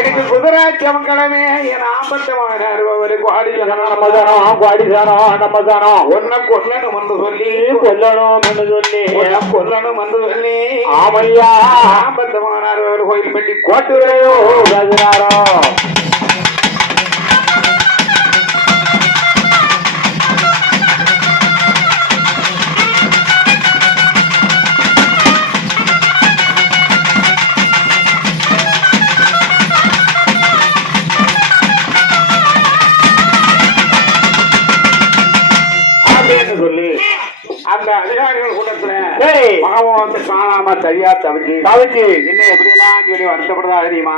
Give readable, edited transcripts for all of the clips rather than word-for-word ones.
எனக்கு குதிராட்சம் கிழமை என் ஆம்பத்தமாக ஒன்ன கொல்லணும் என்று சொல்லி கொல்லணும் என்று சொல்லி ஆமையா ஆம்பத்தமாக கோயில் பெட்டி கோட்டுரையோ சொல்லி அந்த அதிகாரிகள் கூட்டத்துல மகன் வந்து காணாம சரியா தவிச்சு இன்னும் எப்படி எல்லாம் சொல்லி வருத்தப்படுதா தெரியுமா?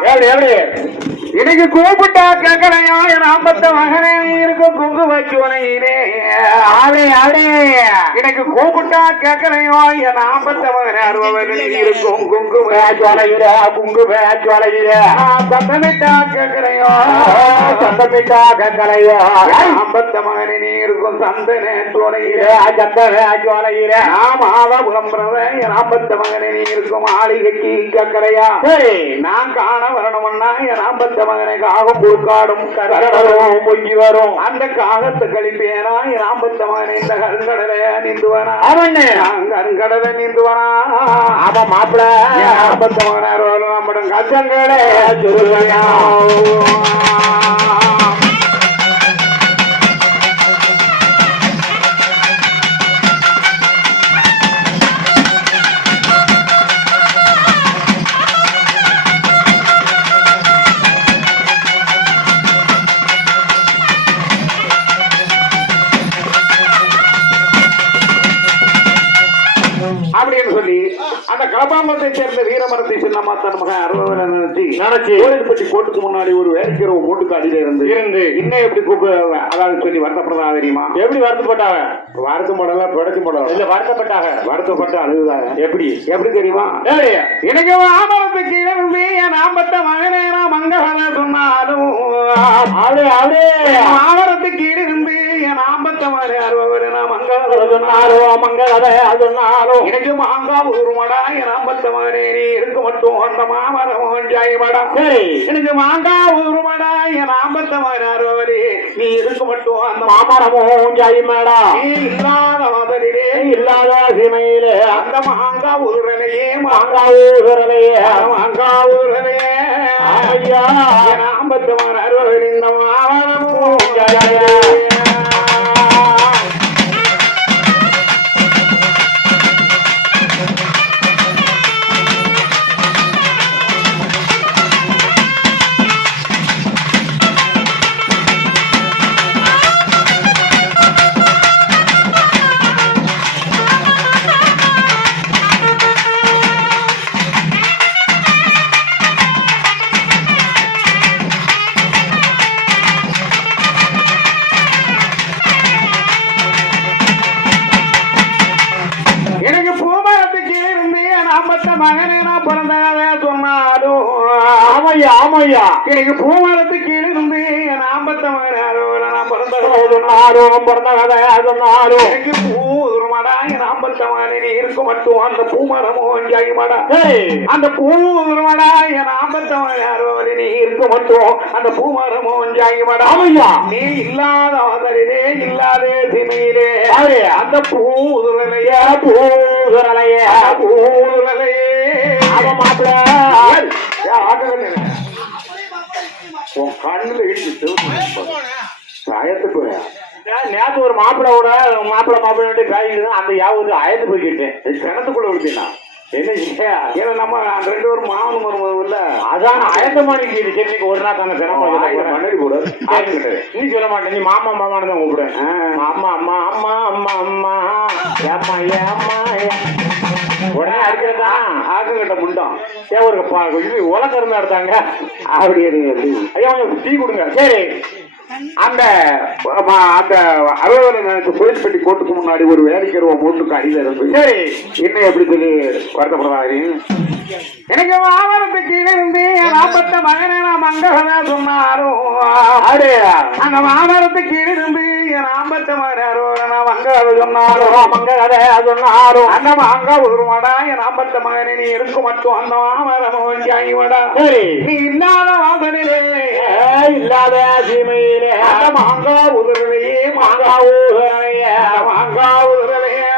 இன்னைக்கு கூப்பிட்டா கேட்கலையோ என் ஆம்பத்த மகனே இருக்கு குங்கு வச்சு உனையிலே இன்னைக்கு கூப்பிட்டா கேட்கலையோ என் ஆம்பத்த மகனே அறுபவர்கள் இருக்கும் குங்கு சத்தமிட்டா கேட்கலையோ ஆம்பத்த மகனே நீ இருக்கும் சந்தனே துணையிலே ஆம்பத்த மகனே நீ இருக்கும் ஆளிகைக்கு கேட்கலையா நான் காண வரணும்னா என் ஆம்பத்த மகனை காகம் பூக்காடும் பொங்கி வரும் அந்த காகத்தை கழிப்பேனா என் ஆம்பத்த மகனை இந்த கருங்கடலை நீந்துவனா கருங்கடலை நீந்துவனா அவன் மாப்பிள ஆம்பத்த மகனார் நம்மளும் கச்சங்களே சொல்லுவையா அப்படின்னு சொல்லி அந்த கலபாமத்தை சேர்ந்த வீரமரத்தை சின்னம்மா தன் மகன் அறுபது நினைச்சு கோயில்பட்டி கோட்டுக்கு முன்னாடி ஒரு வேலைக்கிற மூட்டுக்கு அடியில இருந்து இன்னும் எப்படி அதாவது சொல்லி வருத்தப்படதா தெரியுமா? எப்படி வருத்தப்பட்டாங்க? வருத்தப்படல பிழைச்சு போடல இல்ல வருத்தப்பட்ட அழுதுதாங்க. எப்படி தெரியுமா? எனக்கு ஆமரத்துக்கு இருந்து என் ஆம்பத்த மகனே நான் மங்கள சொன்னாலும் ஆமரத்துக்கு இருந்து என் ஆம்பத்த மகனே அறுபது நான் மங்கள சொன்னாலும் எனக்கு மாங்கா ஊருமடா என் ஆம்பத்த மகனே நீ இருக்க மட்டும் அந்த மாமரம் ஜாயமடா எனக்கு மாங்கா ஊருமடா என் ஆம்பத்த மகன் அறுபவரே நீ இருக்க மட்டும் அந்த மாமரமும் ஜாயமடா நீ இல்லாத மதலிலே இல்லாத சீமையிலே அந்த மாங்கா ஊரலையே என் ஆம்பத்த மகன் அறுபவரே இந்த மாமரமும் ஜாயமடா மகனே நான் பிறந்தவே சொன்னாலும் ஆமையா எனக்கு பூமரத்து கீழே இருந்து என் ஆம்பத்த மகனாரோ நான் பிறந்தவனாலும் எனக்கு பூமடா என் ஆம்பத்த மகனே இருக்க மட்டும் அந்த பூமரமும் ஜாகிமாடா அந்த பூமடா என் ஆம்பத்த மகனாரோ நீ இருக்க மட்டும் அந்த பூமரமும் ஜாகிமாடா நீ இல்லாத ஆதரிலே இல்லாத திமையிலே அந்த பூதுரலைய கண்ணுல இடிச்சு நேற்று ஒரு மாப்பிளோட மாப்பிள்ளை காய்க்குது அந்த யாவது ஆயத்து போய்கிட்டேன் கிணத்துக்குள்ள விடுத்தீங்கன்னா என்ன நம்ம ரெண்டு பேரும் மாவன் மருமகம் இல்ல அதான் ஆயத்தமானிக்கு சென்னைக்கு ஒரு நாள் தானே மண்ணடி போடு நீ சொல்ல மாட்டேன் நீ மாமா மாமான்னு தான் கூப்பிடுறேன் அம்மா அம்மா அம்மா அம்மா அம்மா ஏம்மா ஏம்மா உடனே அடிக்கிறதா ஆக்கங்கிட்ட முண்டோம் ஏன் ஒரு இது உலக இருந்தா எடுத்தாங்க அப்படி ஐயா கொஞ்சம் டீ கொடுங்க சரி அந்த அந்த அறுபது கோயில்பட்டி கோட்டுக்கு முன்னாடி ஒரு வேலைக்கிறவ மூட்டுக்கு அடியில இருந்து சரி என்ன எப்படி சொல்லி வருத்தப்படுறாரு எனக்கு மாமரத்துக்கு இருந்து நாற்பத்த மகனை நான் மங்கள சொன்னாரோ அடே அந்த மாமரத்துக்கு இருந்து நாற்பத்த மகனாரோ நான் மங்கள சொன்னாரோ மங்கள சொன்னாரோ அந்த மாங்க ஒரு மடா என் நாற்பத்த மகனை நீ இருக்கு மட்டும் அந்த மாமரம் ஜாயிவடா சரி நீ இல்லாத வாசனிலே இல்லாத சீமையிலே அந்த மாங்கா உதிரலையே மாங்கா ஊதலையே மாங்கா உதிரலையே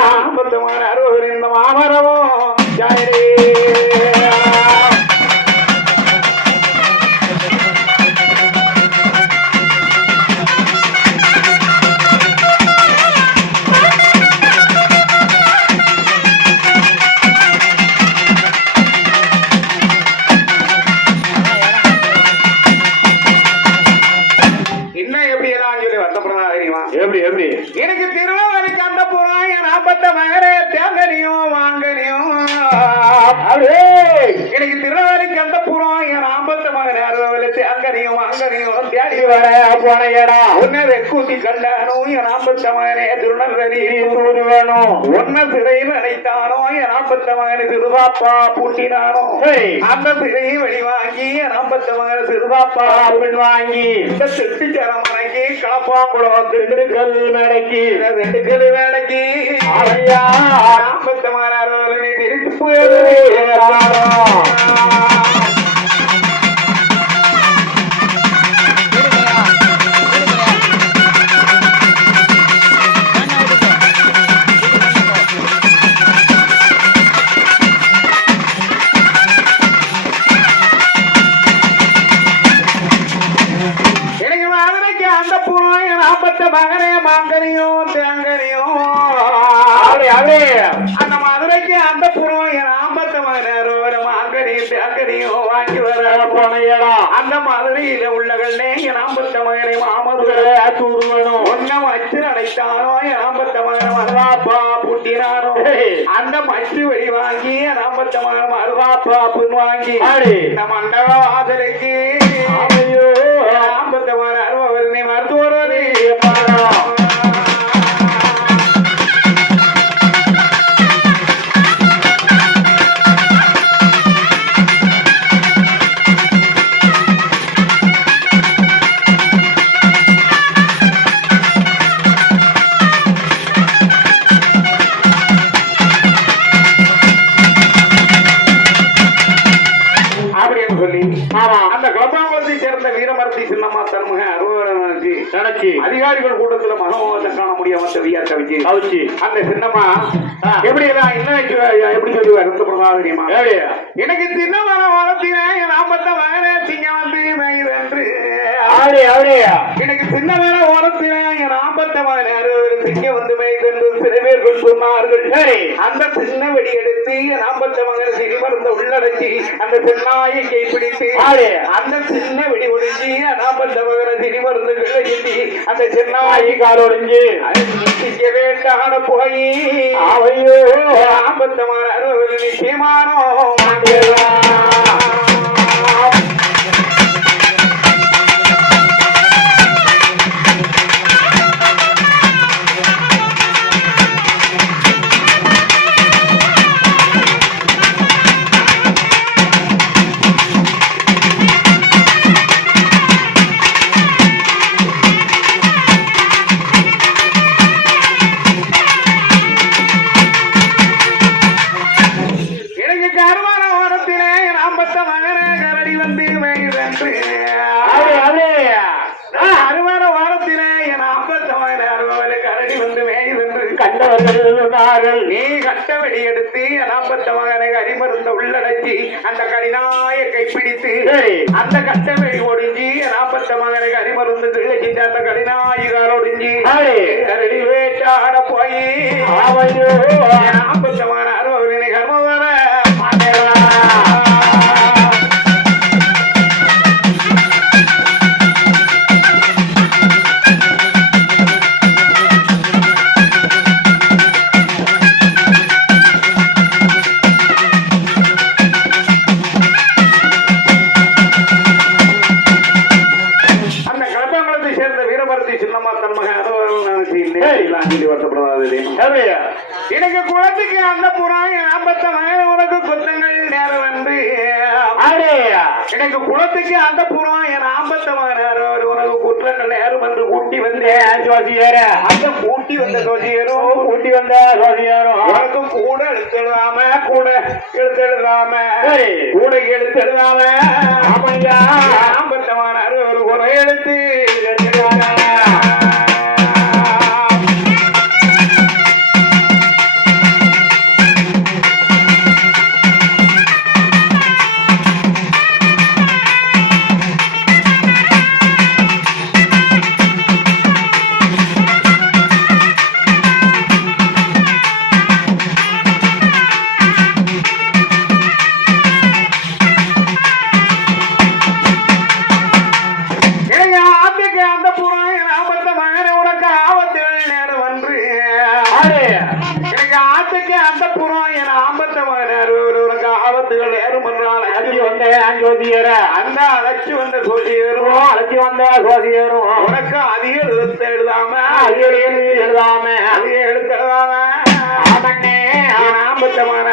நாற்பத்த மகன் அறுபது இந்த மாமரமோ ஜாயிரே எனக்கு திருவாரூருக்கு அந்த போறோம் என் நாற்பத்த மகரே தேங்கனியும் வாங்கனியும் எனக்கு திருவாரூருக்கு அந்த போறோம் என் நாற்பத்த மகனே அறுபது தேங்கனியும் வாங்கனியும் தேடி வர போன இடம் உன்னை வெக்கூட்டி கண்டானோ என் நாற்பத்த மகனே திருநெல்வேலி வேணும் உன்னை சிறையில் அடைத்தானோ என் நாற்பத்த மகனை திருவாப்பா பூட்டினானோ அந்த சிறையை வெளிவாங்கி என் நாற்பத்த மகனை திருவாப்பா வாங்கி இந்த செட்டிச்சரம் வணங்கி காப்பாங்குளம் திண்டுக்கல் வேலைக்கு திண்டுக்கல் வேலைக்கு ஐயா நாற்பத்தமாறாயிரம் நிறுத்தி போயது மகனே மாங்கனியும் தேங்கனியும் அந்த மதுரைக்கு அந்த புறம் என் ஆம்பத்த மகனோட மாங்கனியும் தேங்கனியும் வாங்கி வர போன இடம் அந்த மதுரையில உள்ளகளே என் ஆம்பத்த மகனை மாமதுரை தூருவனும் ஒன்ன மச்சு அடைத்தானோ என் ஆம்பத்த மகனை மருதாப்பா புட்டினானோ அந்த மச்சு வெளி வாங்கி என் ஆம்பத்த மகன் மருதாப்பா புண் வாங்கி இந்த மண்டப வாசலுக்கு ஆம்பத்த மகன் அறுபது நீ மருத்துவரே அந்த கலப்பாங்குளத்தை சேர்ந்த வீரமரத்தை சின்னம்மா தன்முக அறுபது நினைச்சு அதிகாரிகள் கூட்டத்துல மகமோகத்தை காண முடியாம கவிச்சு அந்த சின்னம்மா எப்படி எப்படி சொல்லி வருத்தப்படுறா தெரியுமா எனக்கு சின்ன மரம் வளர்த்தினேன் என் நாற்பத்த மகனே சிங்க வந்து என்று எனக்கு சின்ன மரம் வளர்த்தினேன் என் நாற்பத்த மகனே அறுபது சிங்க வந்து என்று சில பேர்கள் சொன்னார்கள் அந்த சின்ன வெடி எடுத்து என் நாற்பத்த மகன் சிறுமருந்த உள்ளடக்கி அந்த சின்னாயை கைப்பிடித்து அந்த சின்ன வெடி ஒடிஞ்சி நாற்பத்த மகன சிறுமருந்து கிழச்சி அந்த சின்னாயி கால் ஒடிஞ்சு வேண்டான போய் அவையோ நாற்பத்த மகன் அறுபது நிச்சயமானோ நீ கட்டவெடி எடுத்து நாற்பத்த மகனை அரிமருந்த உள்ளடக்கி அந்த கடினாய கைப்பிடித்து அந்த கட்டவெடி ஒடிஞ்சி நாற்பத்த மகனை அரிமருந்து கிழச்சி அந்த கடினாயிகால் ஒடிஞ்சி கரடி வேட்டாட போய் நாற்பத்த மகன் அறுபது கர்மவர குலத்துக்கு அந்த புறம் என் ஆபத்த மகன் உனக்கு குத்தங்கள் நேரம் வந்து எனக்கு குலத்துக்கு அந்த புறம் என் ஆபத்த மகன் உனக்கு குற்றங்கள் நேரம் வந்து கூட்டி வந்தேன் ஜோசியர அந்த கூட்டி வந்த ஜோசியரும் கூட்டி வந்த ஜோசியரும் உனக்கு கூட எழுத்தெழுதாம கூட எழுத்தெழுதாம கூட எழுத்தெழுதாம ஆமையா ஆபத்த மகன் ஒரு குறை எழுத்து எழுதுவாங்க அந்த புறம் என ஆபத்துகள் ஏறும் அழைச்சி வந்த ஜோதியர அந்த அழைச்சி வந்த ஜோதியரும் அழைச்சி வந்த ஜோதியரும் உனக்கு அதிக எழுத்து எழுதாம அதிக எழுதாம அதிக எழுத்து எழுதாம ஆபத்தமான